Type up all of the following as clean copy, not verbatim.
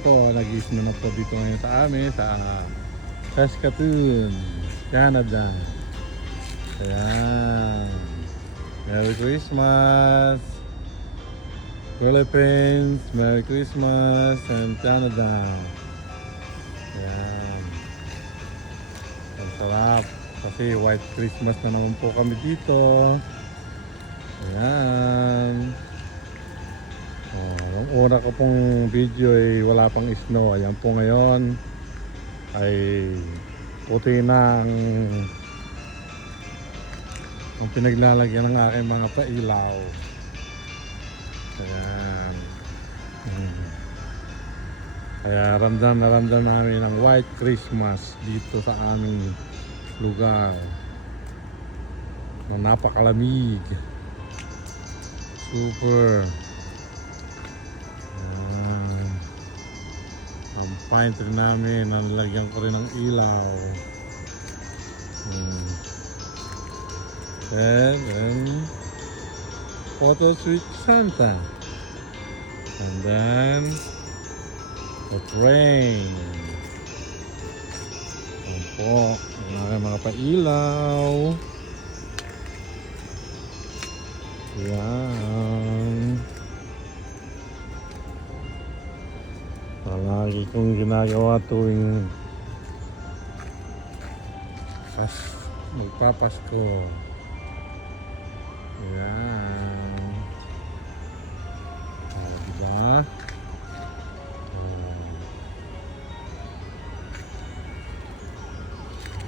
po, nag-i-snow na po dito ngayon sa amin sa Saskatoon, Canada. Ayan. Merry Christmas Philippines, Merry Christmas and Canada. Ayan. Ang sarap kasi White Christmas na naman po kami dito. Ayan. Ang una ko pong video ay wala pang snow. Ayan po ngayon ay puti na ang pinaglalagyan ng aking mga pailaw. Ayan. Kaya ramdam na ramdam namin ang White Christmas dito sa aming lugar na napakalamig. Super. Ang pine tree namin, nalagyan ko rin ng ilaw. Then photo with Santa. And then the train. Ayan po, ang aking mga pailaw. Yan. Palagi kong ginagawa tuwing magpapasko. Ayan. Diba?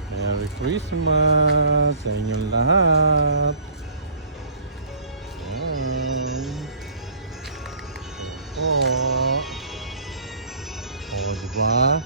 Merry Christmas sa inyong lahat. Diba?